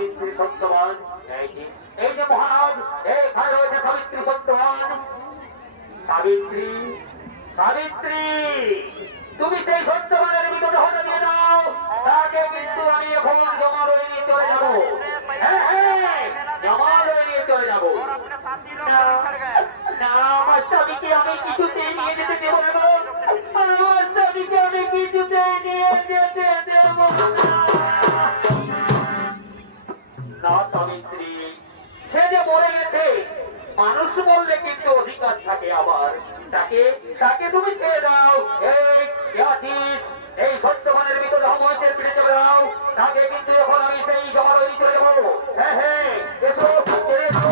সাবিত্রী সত্যবান। এই যে মহারাজ, এইখানে রয়েছে সাবিত্রী সত্যবান। সাবিত্রী, সাবিত্রী, তুমি সেই সত্যবানের ভিতরে হতে দিয়ে দাও, তাকে কিন্তু আমি এখন জমালয়ে নিয়ে চলে যাবো। হ্যাঁ হ্যাঁ, জমালয়ে নিয়ে চলে যাবো। না, আমার স্বামীকে আমি কিছুতেই নিয়ে যেতে দেবো না। আমার স্বামীকে আমি কিছুতেই নিয়ে যেতে দেবো না। সাবিত্রী, সে যে মরে গেছে, মানুষ বললে কিন্তু অধিকার থাকে আবার। তাকে তাকে তুমি ছেড়ে দাও। এই সত্যবানের ভিতরে হময়ের পিঠে চলে দাও, তাকে কিন্তু এখন আমি সেই জমালয়ে চলে যাবো। হ্যাঁ হ্যাঁ, এসো এসো।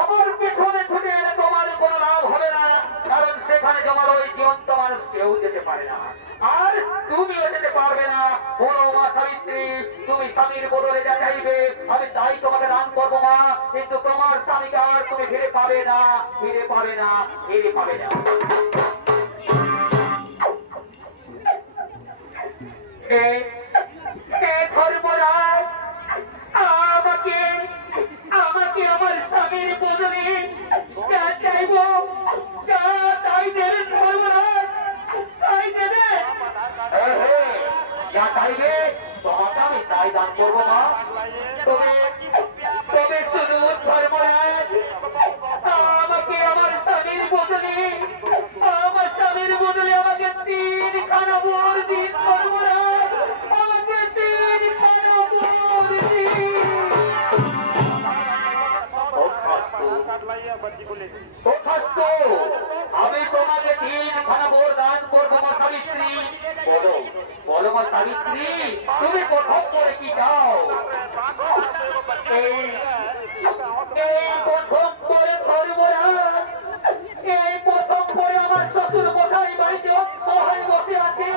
আমার পেছনে ছুটে এলে তোমার কোনো লাভ হবে না, কারণ সেখানে জমালয়ে জীবন্ত মানুষ কেউ যেতে পারে না, আর তুমিও যেতে পারবে না। বলো মা সাবিত্রী, তুমি স্বামীর বদলে যা চাইবে আমি তাই তোমাকে দান করবো মা, কিন্তু তোমার স্বামীকে আর তুমি ফিরে পাবে না, ফিরে পাবে না, ফিরে পাবে না। ধর্মরাজ, আমাকে আমাকে আমার স্বামীর বদলে যা চাইবো তাই দেবেন ধর্মরাজ, তাই দেবেন। যা চাইবে তোমাকে আমি তাই দান করবো মা। তবে তবে শুধু ধর্মরাজ, আমাকে আমার স্বামীর বদলে আমাকে 3খানা বর দিন ধর্মরাজ, আমাকে 3খানা বর দিন। আমি তোমাকে 3খানা বর দান করবো মা সাবিত্রী। বলো বলো মা সাবিত্রী, তুমি প্রথম করে কি চাও? এই প্রথম করে ধর্মরাজ, এই প্রথম করে আমার শ্বশুর মশাই বাড়িতে অসহায় বসে আছে,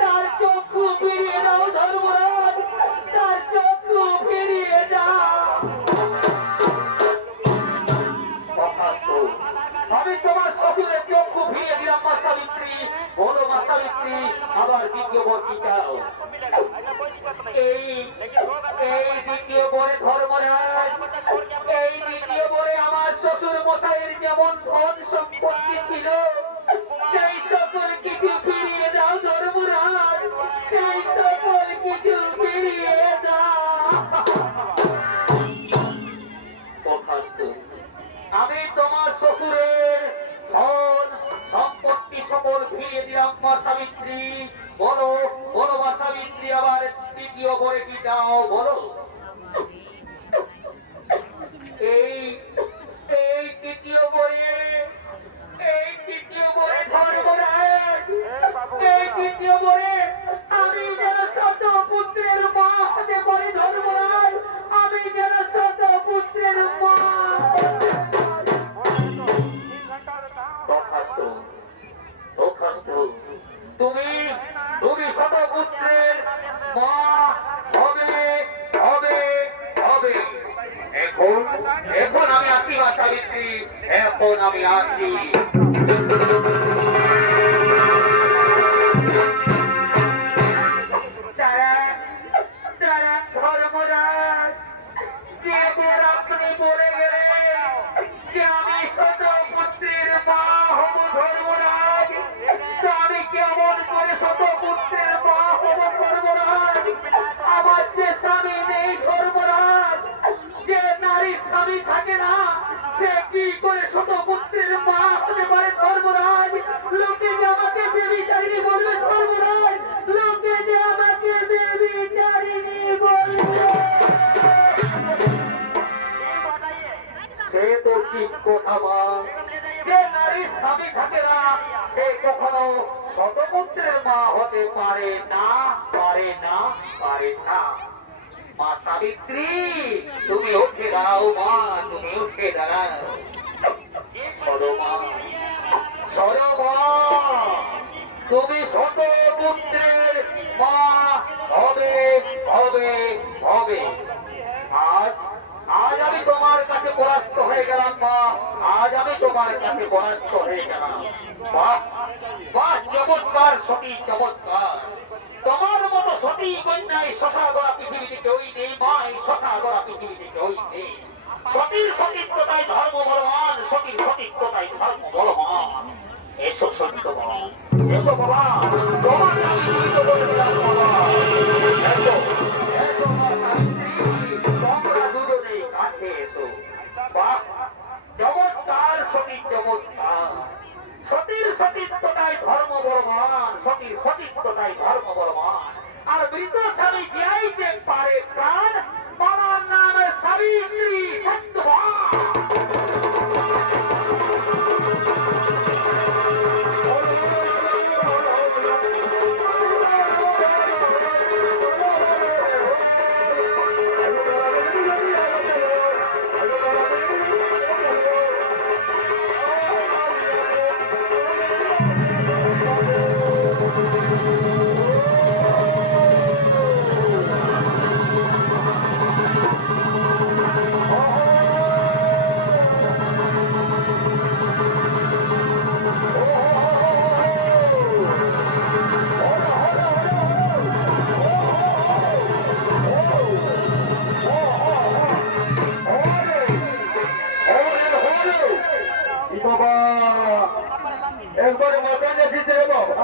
তার চক্ষু ফিরিয়ে দাও ধর্মরাজ, তার চক্ষু ফিরিয়ে দাও। আমি তোমার শ্বশুরের চক্ষু ফিরিয়ে দিলাম মা সাবিত্রী। বলো মা সাবিত্রী, আবার দ্বিতীয় বর কি চাও? এই দ্বিতীয় বরে ধর্মরাজ, এই দ্বিতীয় বরে আমার শ্বশুর মশাইয়ের যেমন ধন সম্পত্তি ছিল সেই সকল কিছু ফিরিয়ে দাও ধর্মরাজ, সেই সকল কিছু ফিরিয়ে দাও। আমি তোমার শ্বশুরের ধন সম্পত্তি সকল ফিরিয়ে দিলাম মা সাবিত্রী। বলো বলো মা সাবিত্রী, আবার তৃতীয় বরে কি চাও? বলো। এই তৃতীয় বরে ধর্মরাজ, এই তৃতীয় বরে আমি যেন শত পুত্রের মা হতে পারি ধর্মরাজ, আমি যেন শত পুত্রের মা। তুমি তুমি শত পুত্রের মা হবে হবে হবে। এখন এখন আমি আসি মা সাবিত্রী, এখন আমি আসি। ধর্মরাজ, যেবার আপনি বলে গেলেন যে আমি শত পুত্রের মা হব ধর্মরাজ, তো আমি কেমন করে শত পুত্রের মা হব ধর্মরাজ? আমার যে স্বামী নেই ধর্মরাজ, যে নারীর স্বামী থাকে না, সে কি করে শত পুত্রের মা হতে পারে ধর্মরাজ? লোকে যে আমাকে বেবিচারিণী বলবে ধর্মরাজ, লোকে যে আমাকে বেবিচারিণী বলবে। সে তো ঠিক কথা মা, যে নারীর স্বামী থাকে না সে কখনো শতপুত্রের মা হতে পারে না। পারে না, পারে না। মা সাবিত্রী, তুমি উঠে দাঁড়াও মা, তুমি উঠে দাঁড়াও। সরো মা, সরো মা, তুমি শত পুত্রের মা হবে, হবে, হবে। আজ আজ আমি তোমার কাছে পরাস্ত হয়ে গেলাম মা, আজ আমি তোমার কাছে পরাস্ত হয়ে গেলাম। বাহ বাহ, চমৎকার সতী, চমৎকার। তোমার মতো সতী কন্যায় শশা গড়া পৃথিবীতে কেউই নেই মা, এই শশা গড়া পৃথিবীতে কেউই নেই। সতীর সতীত্বতাই ধর্ম বলবান, সতীর সতীত্বতাই ধর্ম বলবান। এসো সত্য বাবা, এসো বাবা, তোমার আমি জীবিত বলে দিলাম বাবা। এসো, এসো মা সাবিত্রী, তোমরা দুজনেই কাছে এসো। বাহ, চমৎকার সতী, চমৎকার। সতীর সতীত্বটাই ধর্ম বলবান, সতীর সতীত্বটাই ধর্ম বলবান। আর মৃত স্বামী জিয়াইতে পারে প্রাণ, বাবার নাম সাবিত্রী সত্যবান। একবারে মাথা গেছিস রে বাবা।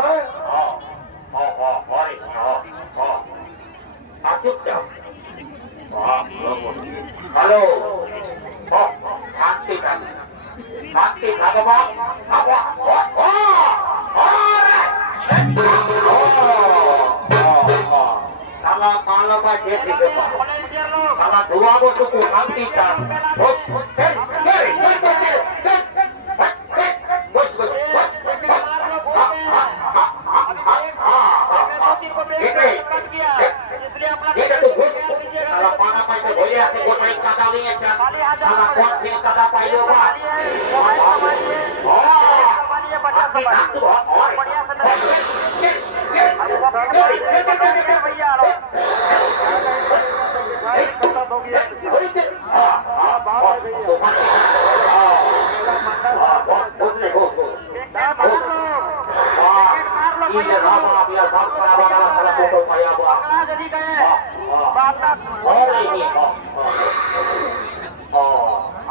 হ্যালো, শান্তি থাক, শান্তি থাকো বাবা। সালা মালবা যেতে দেবা, সালা ধোয়াবো টুকু শান্তি চান।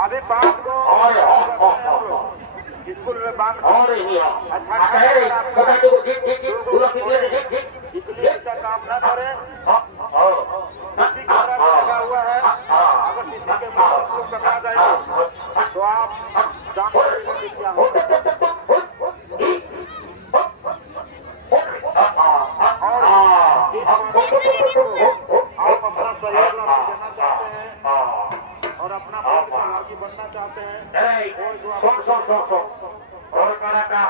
अभी बात को स्कूल में बात इसलिए ऐसा काम न करें। किसी का लगा हुआ है, अगर किसी के बात को कटा जाएगा तो आप जानते क्या हो। आप अपना सहयोग देना चाहते हैं और अपना भागी बनना चाहते हैं।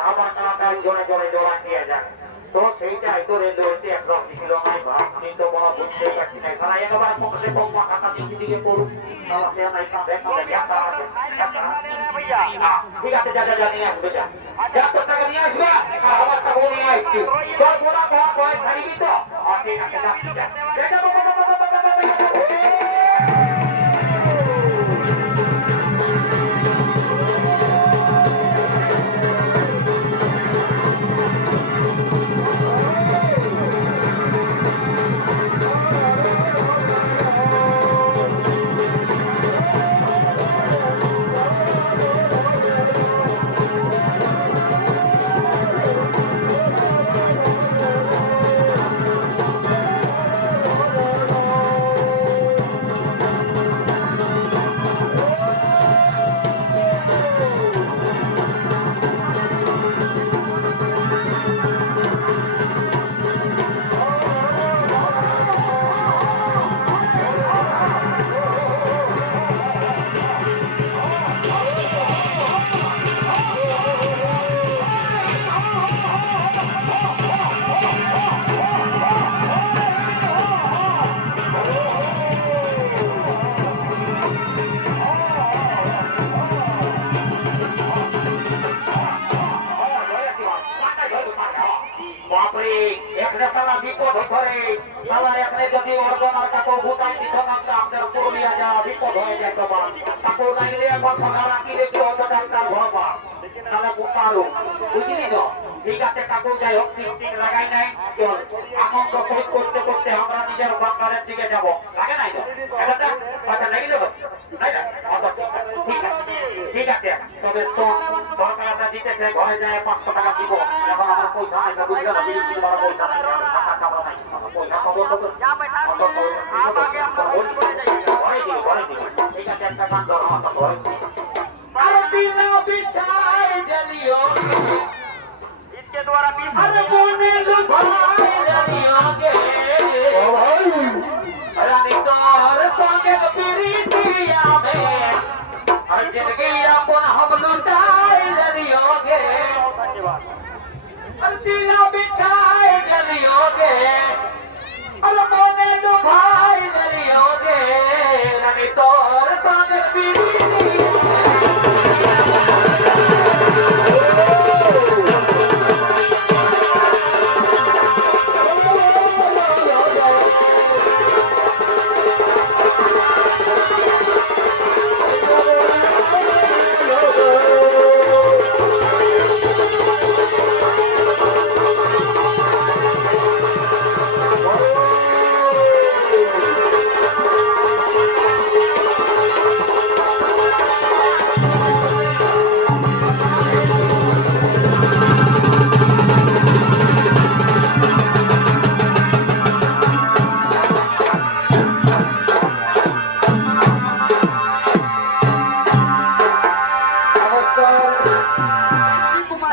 আমার কালাটা জোরে জোরে জোড়া দিয়ে যায় তো সেইটাই তো রেল হচ্ছে একদম ছিল নাই ভাব। আমি তো বড় বুঝতেই পারছি না, তারা একবার পকেটে বোমা টাকা দিকে দিকে করুক। ঠিক আছে, যা যা যা নিয়ে আসবে, যা যা তোর টাকা নিয়ে আসবে, আমার টাকা নিয়ে আসছি। তোর বোনা ভয় খাইবি তো? ঠিক আছে, যাচ্ছি, যা। আমার কাপড় ভুটাই দিত না আপনার পুরুলিয়া যাওয়া বিপদ হয়ে যেত বা কাপড় লাগলে এখন ভাড়া রাখি রেখে অত টাকার ভরবা তাহলে পারো বুঝলি তো ঠিক আছে কাপড় যাই হোক তিন লাগাই নাই চল আনন্দ ভোগ করতে করতে আমরা নিজের বাংলার দিকে যাব লাগে নাই তো এটা কথা লাগিয়ে দেবো তাই না ঠিক আছে তবে তো সরকারটা দিতেছে ঘরে যায় 500 টাকা দিব এখন আমার পয়সা নাই বুঝলে না বিলি কিনবার পয়সা নাই টাকা খাবো নাই পয়সা খবর তো ঠিক আছে একটা গান ধরো আরে বিনা বিছাই জ্বালিও इसके द्वारा আরে মনে ভাই জ্বালিওগে ও ভাই রানী তোর সঙ্গে পিরিতিয়া মে আর জিंदगी अपन हम लुटाई জ্বালিওগে धन्यवाद আর বিনা বিছাই জ্বালিওগে আরে মনে ভাই জ্বালিওগে রানী তোর সঙ্গে পিরিতিয়া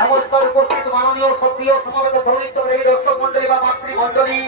নমস্কার উপস্থিত মাননীয় সক্রিয় সমাবেত ধরিত্র এই দর্শক মন্ডলী বা মাতৃমন্ডলী